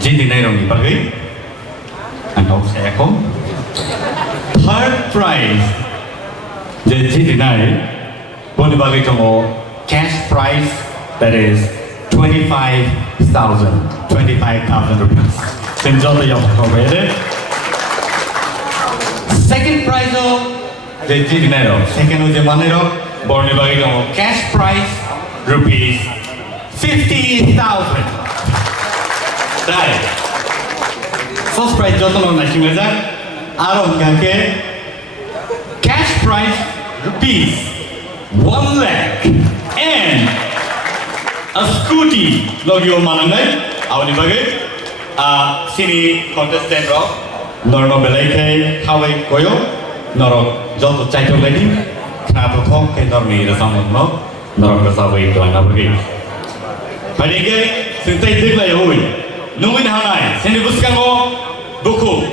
Jadi naik ni pergi. Anggap saya kom. Third prize. Jadi naik. Boleh bagi kamu cash prize that is 25,000 rupees. Enjoy your cover. Second prize jadi naik. Second uji mana ro? Boleh bagi kamu cash prize rupees 50,000. Right. First prize jodoh orang nasi macam, arah kaki cash prize rupees 1 lakh and a scooty. Logi orang mana ni? Awak ni bagi? Sini contestant ro, normal belai ke, Hawaii koyo, norok jodoh cahaya lagi, kenapa kau ke normi rasanya no, norok kesawai tu anda bagi. Pada ke, sentai diklah ya hui. Nungguin hanai, sini buskan mo buku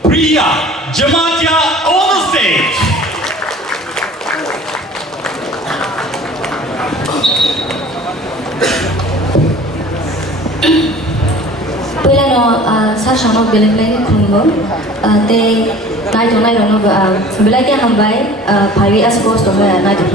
Priya Jamatia on the stage. Pula no sa shano belai khungo te nai no belai ke hambai phari as post to nai to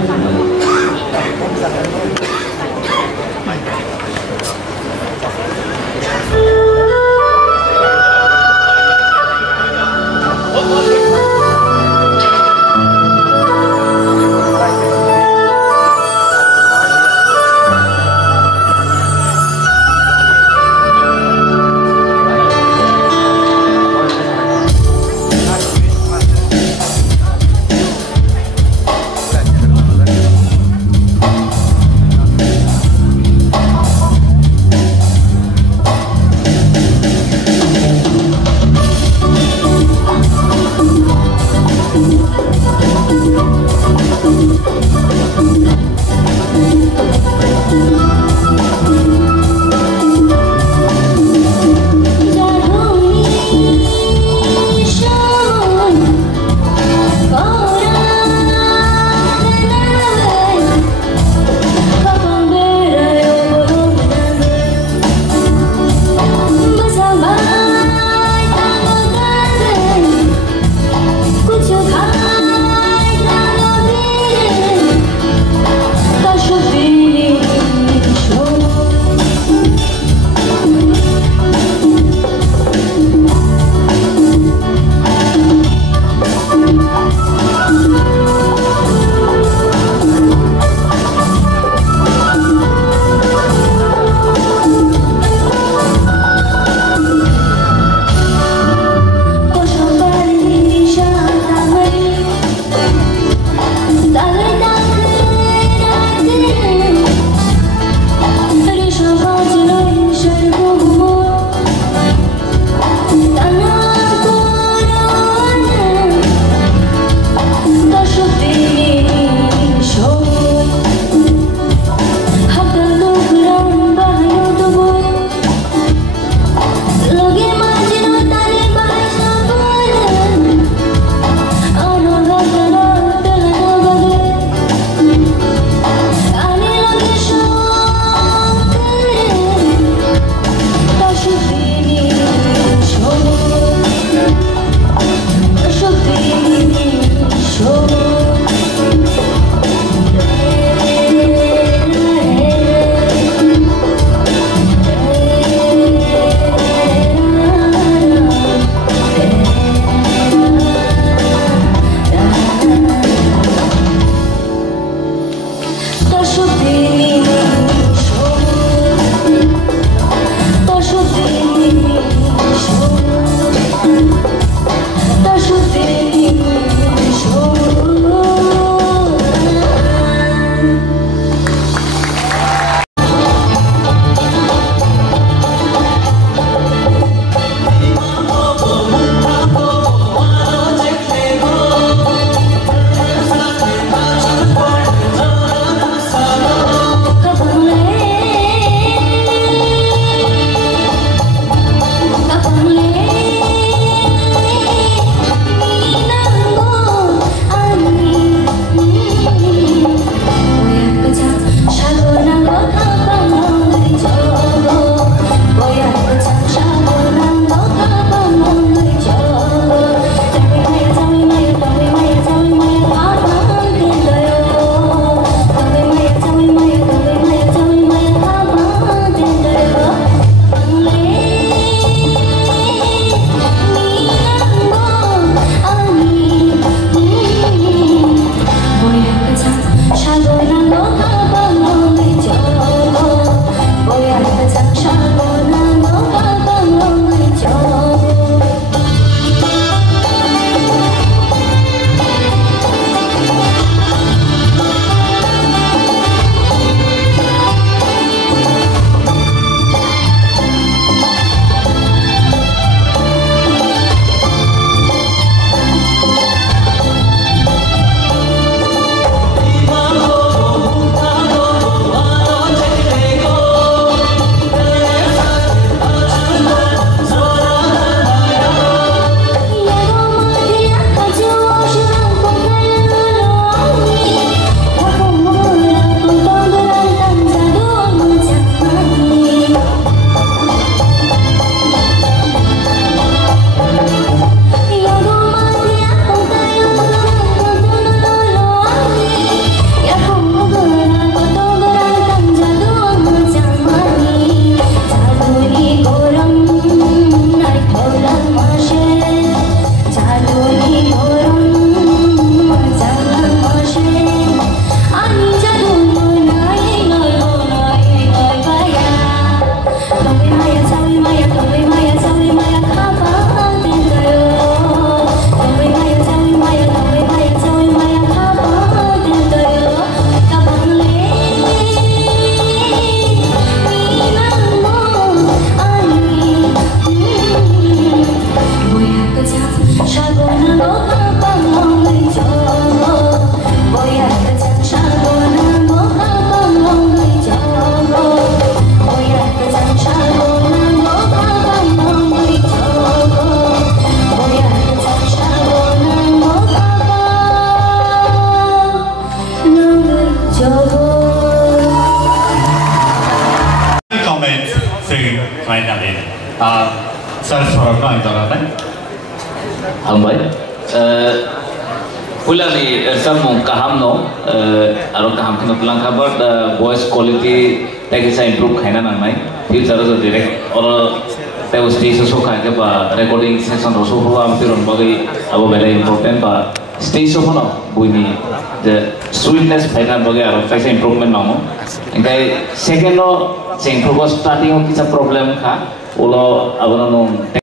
Sir, sorok na ito natin. Hambay. Pula ni samung kaham no, aro kaham kino pulang kabar voice quality tadi saya improve kena nang future itu direct or teu stage so kaya ba recording session so huwa am piron bagi abo very important ba stage so no bunyi the sweetness kena bagi aro saya improvement namo. Engkai second no, saya improve starting kita problem ka, ulo abo nong